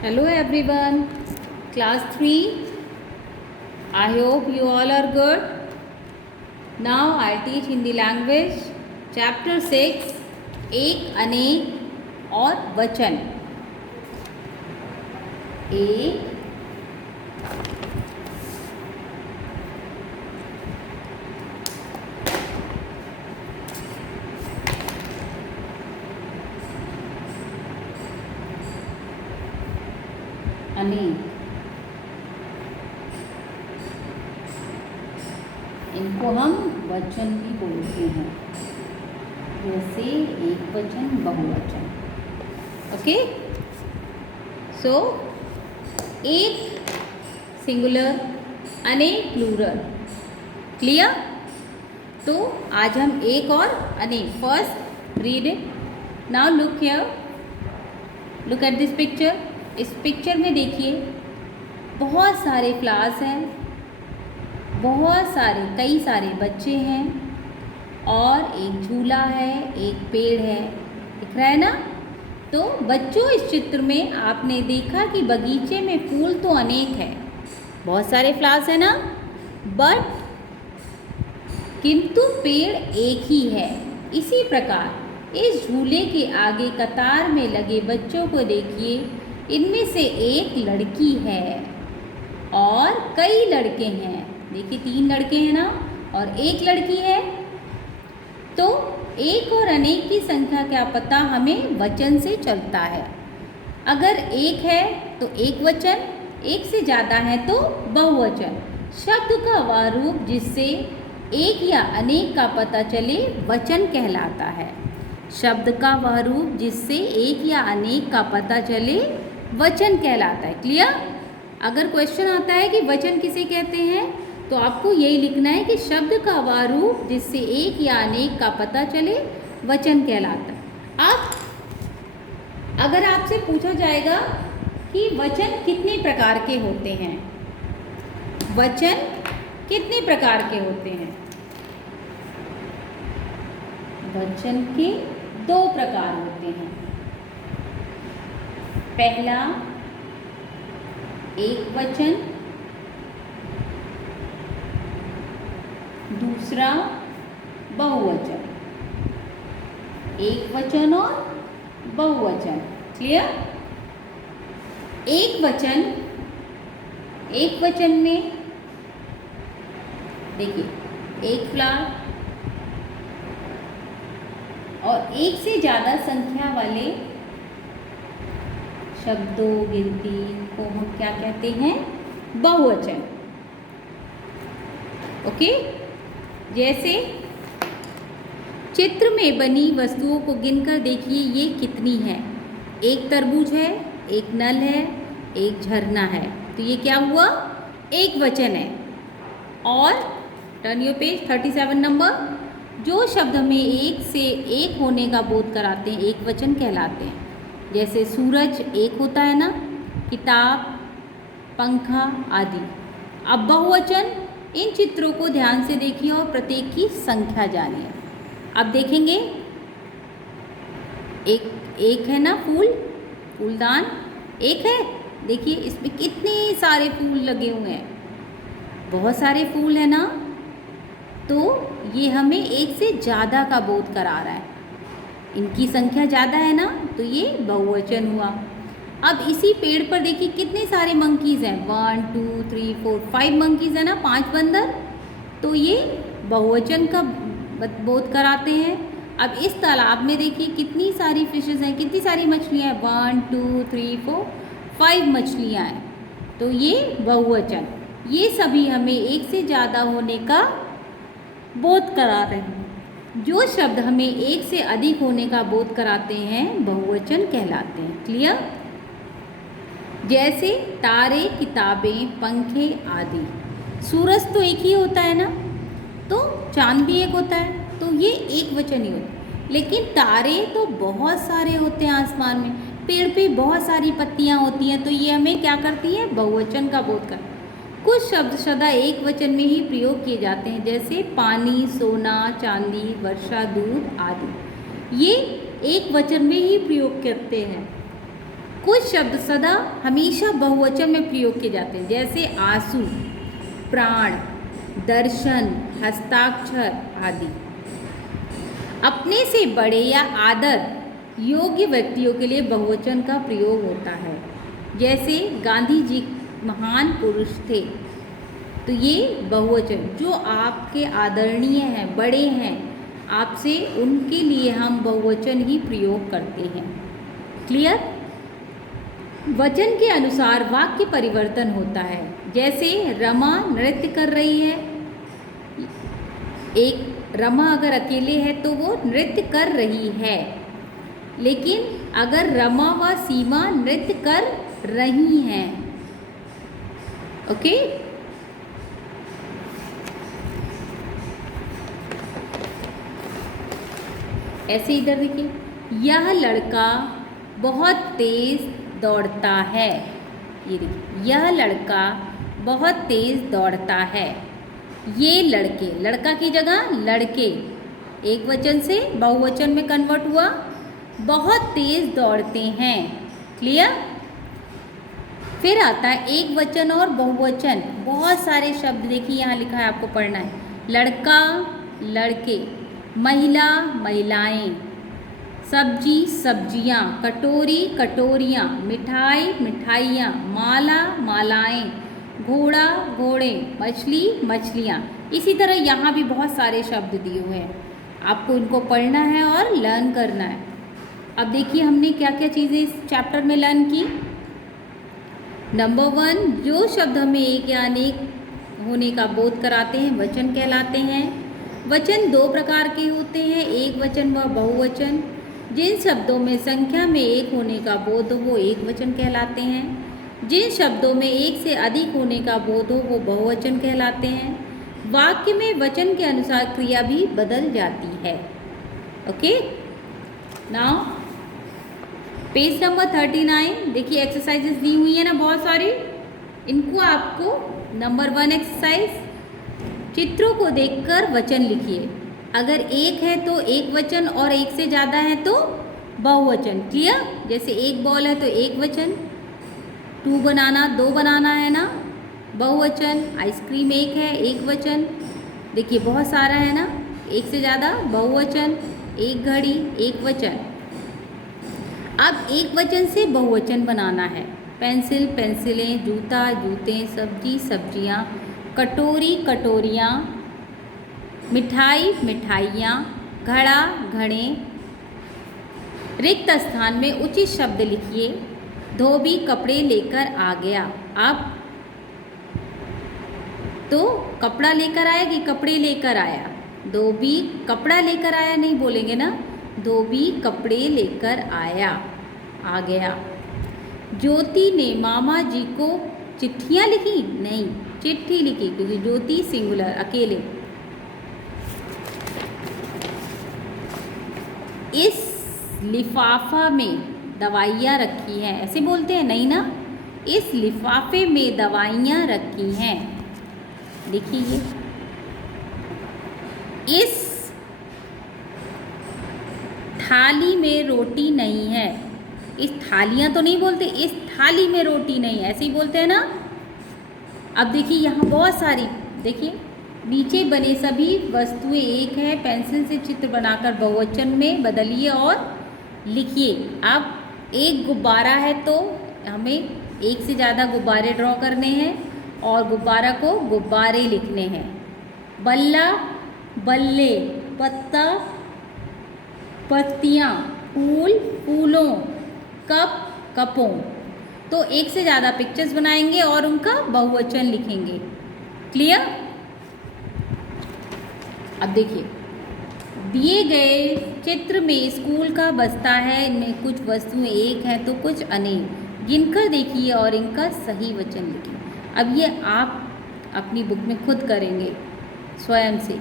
Hello everyone, class 3. I hope you all are good. Now I teach Hindi language chapter 6 एक अनेक और वचन। एक अनेक, इनको हम वचन भी बोलते हैं, जैसे एक वचन बहुवचन। ओके, सो एक सिंगुलर, अनेक प्लूरल। क्लियर? तो आज हम एक और अनेक। First read it. Now look here, look at this picture. इस पिक्चर में देखिए बहुत सारे फ्लावर्स हैं, बहुत सारे कई सारे बच्चे हैं और एक झूला है, एक पेड़ है। दिख रहा है ना? तो बच्चों, इस चित्र में आपने देखा कि बगीचे में फूल तो अनेक है, बहुत सारे फ्लावर्स है ना, बट किंतु पेड़ एक ही है। इसी प्रकार इस झूले के आगे कतार में लगे बच्चों को देखिए, इनमें से एक लड़की है और कई लड़के हैं। देखिए 3 लड़के हैं ना और एक लड़की है। तो एक और अनेक की संख्या क्या पता हमें वचन से चलता है। अगर एक है तो एक वचन, एक से ज़्यादा है तो बहुवचन। शब्द का वह रूप जिससे एक या अनेक का पता चले वचन कहलाता है। शब्द का वह रूप जिससे एक या अनेक का पता चले वचन कहलाता है। क्लियर? अगर क्वेश्चन आता है कि वचन किसे कहते हैं, तो आपको यही लिखना है कि शब्द का वह रूप जिससे एक या अनेक का पता चले वचन कहलाता है। अब अगर आपसे पूछा जाएगा कि वचन कितने प्रकार के होते हैं, वचन कितने प्रकार के होते हैं? वचन के 2 प्रकार होते हैं। पहला एक वचन, दूसरा बहुवचन। एक वचन और बहुवचन। क्लियर? एक वचन में देखिए एक फ्लावर और एक से ज़्यादा संख्या वाले शब्दों गिनती को हम क्या कहते हैं? बहुवचन। ओके, जैसे चित्र में बनी वस्तुओं को गिनकर देखिए ये कितनी है। एक तरबूज है, एक नल है, एक झरना है। तो ये क्या हुआ? एक वचन है। और टर्न योर पेज 37 नंबर। जो शब्द हमें एक से एक होने का बोध कराते हैं एक वचन कहलाते हैं। जैसे सूरज एक होता है ना, किताब, पंखा आदि। अब बहुवचन, इन चित्रों को ध्यान से देखिए और प्रत्येक की संख्या जानिए। अब देखेंगे एक है ना फूलदान एक है। देखिए इसमें कितने सारे फूल लगे हुए हैं, बहुत सारे फूल है ना। तो ये हमें एक से ज़्यादा का बोध करा रहा है, इनकी संख्या ज़्यादा है ना, तो ये बहुवचन हुआ। अब इसी पेड़ पर देखिए कितने सारे मंकीज़ हैं, 1 2 3 4 5 मंकीज़ है ना, 5 बंदर। तो ये बहुवचन का बोध कराते हैं। अब इस तालाब में देखिए कितनी सारी फिशेस हैं, कितनी सारी मछलियाँ हैं, 1 2 3 4 5 मछलियाँ हैं। तो ये बहुवचन, ये सभी हमें एक से ज़्यादा होने का बोध करा रहे हैं। जो शब्द हमें एक से अधिक होने का बोध कराते हैं बहुवचन कहलाते हैं। क्लियर? जैसे तारे, किताबें, पंखे आदि। सूरज तो एक ही होता है ना, तो चांद भी एक होता है, तो ये एक वचन ही होता है। लेकिन तारे तो बहुत सारे होते हैं आसमान में, पेड़ पे बहुत सारी पत्तियां होती हैं, तो ये हमें क्या करती है? बहुवचन का बोध कर। कुछ शब्द सदा एक वचन में ही प्रयोग किए जाते हैं, जैसे पानी, सोना, चांदी, वर्षा, दूध आदि। ये एक वचन में ही प्रयोग करते हैं। कुछ शब्द सदा हमेशा बहुवचन में प्रयोग किए जाते हैं, जैसे आंसू, प्राण, दर्शन, हस्ताक्षर आदि। अपने से बड़े या आदर योग्य व्यक्तियों के लिए बहुवचन का प्रयोग होता है, जैसे गांधी जी महान पुरुष थे, तो ये बहुवचन। जो आपके आदरणीय हैं, बड़े हैं आपसे, उनके लिए हम बहुवचन ही प्रयोग करते हैं। क्लियर? वचन के अनुसार वाक्य परिवर्तन होता है, जैसे रमा नृत्य कर रही है। एक रमा अगर अकेले है तो वो नृत्य कर रही है, लेकिन अगर रमा व सीमा नृत्य कर रही हैं। ओके? ऐसे इधर देखिए, यह लड़का बहुत तेज दौड़ता है। ये देखिए, यह लड़का बहुत तेज दौड़ता है। ये लड़के, लड़का की जगह लड़के, एक वचन से बहुवचन में कन्वर्ट हुआ, बहुत तेज दौड़ते हैं। क्लियर? फिर आता है एक वचन और बहुवचन। बहुत सारे शब्द देखिए यहाँ लिखा है, आपको पढ़ना है। लड़का, लड़के, महिला, महिलाएं, सब्जी, सब्जियां, कटोरी, कटोरियां, मिठाई, मिठाइयाँ, माला, मालाएं, घोड़ा, घोड़े, मछली, मछलियाँ। इसी तरह यहाँ भी बहुत सारे शब्द दिए हुए हैं, आपको इनको पढ़ना है और लर्न करना है। अब देखिए हमने क्या क्या चीज़ें इस चैप्टर में लर्न की। नंबर 1, जो शब्द हमें एक या अनेक होने का बोध कराते हैं वचन कहलाते हैं। वचन 2 प्रकार के होते हैं, एक वचन व बहुवचन। जिन शब्दों में संख्या में एक होने का बोध हो वो एक वचन कहलाते हैं। जिन शब्दों में एक से अधिक होने का बोध हो वो बहुवचन कहलाते हैं। वाक्य में वचन के अनुसार क्रिया भी बदल जाती है। ओके, नाउ पेज नंबर 39 देखिए, एक्सरसाइजेस दी हुई है ना बहुत सारी। इनको आपको नंबर 1 एक्सरसाइज, चित्रों को देखकर वचन लिखिए। अगर एक है तो एक वचन और एक से ज़्यादा है तो बहुवचन। क्लियर? जैसे एक बॉल है तो एक वचन, 2 बनाना, 2 बनाना है ना, बहुवचन। आइसक्रीम एक है, एक वचन। देखिए बहुत सारा है ना, एक से ज़्यादा बहुवचन। एक घड़ी, एक वचन। अब एक वचन से बहुवचन बनाना है। पेंसिल, पेंसिलें, जूता, जूते, सब्जी, सब्जियाँ, कटोरी, कटोरियाँ, मिठाई, मिठाइयाँ, घड़ा, घड़े। रिक्त स्थान में उचित शब्द लिखिए। धोबी कपड़े लेकर आ गया। अब तो कपड़ा लेकर आया कि कपड़े लेकर आया? धोबी कपड़ा लेकर आया नहीं बोलेंगे ना, धोबी कपड़े लेकर आया, आ गया। ज्योति ने मामा जी को चिट्ठियाँ लिखी? नहीं, चिट्ठी लिखी, क्योंकि ज्योति सिंगुलर, अकेले। इस लिफाफा में दवाइयाँ रखी हैं, ऐसे बोलते हैं? नहीं ना, इस लिफाफे में दवाइयाँ रखी हैं। देखिए, इस थाली में रोटी नहीं है। इस थालियाँ तो नहीं बोलते, इस थाली में रोटी नहीं है, ऐसे ही बोलते हैं ना। अब देखिए यहाँ बहुत सारी, देखिए नीचे बने सभी वस्तुएं एक है। पेंसिल से चित्र बनाकर बहुवचन में बदलिए और लिखिए। अब एक गुब्बारा है तो हमें एक से ज़्यादा गुब्बारे ड्रॉ करने हैं और गुब्बारा को गुब्बारे लिखने हैं। बल्ला, बल्ले, पत्ता, पत्तियाँ, फूल, फूलों, कप, कपों। तो एक से ज़्यादा पिक्चर्स बनाएंगे और उनका बहुवचन लिखेंगे। क्लियर? अब देखिए, दिए गए चित्र में स्कूल का बस्ता है। इनमें कुछ वस्तुएं एक हैं तो कुछ अनेक। गिनकर देखिए और इनका सही वचन लिखिए। अब ये आप अपनी बुक में खुद करेंगे स्वयं से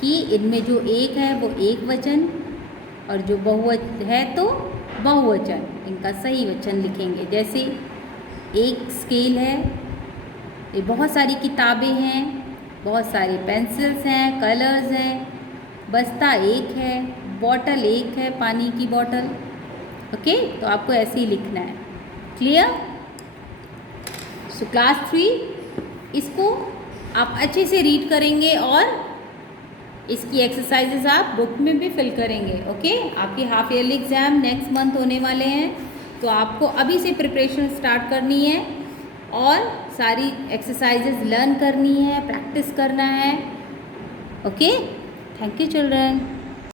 कि इनमें जो एक है वो एक वचन और जो बहुवचन है तो बहुवचन, इनका सही वचन लिखेंगे। जैसे एक स्केल है, ये बहुत सारी किताबें हैं, बहुत सारी पेंसिल्स हैं, कलर्स हैं, बस्ता एक है, बॉटल एक है, पानी की बॉटल। ओके, तो आपको ऐसे ही लिखना है। क्लियर? सो क्लास 3 इसको आप अच्छे से रीड करेंगे और इसकी एक्सरसाइजेस आप बुक में भी फिल करेंगे। ओके, आपके half yearly exam next month होने वाले हैं, तो आपको अभी से प्रिपरेशन स्टार्ट करनी है और सारी एक्सरसाइजेस लर्न करनी है, प्रैक्टिस करना है। Okay, thank you children.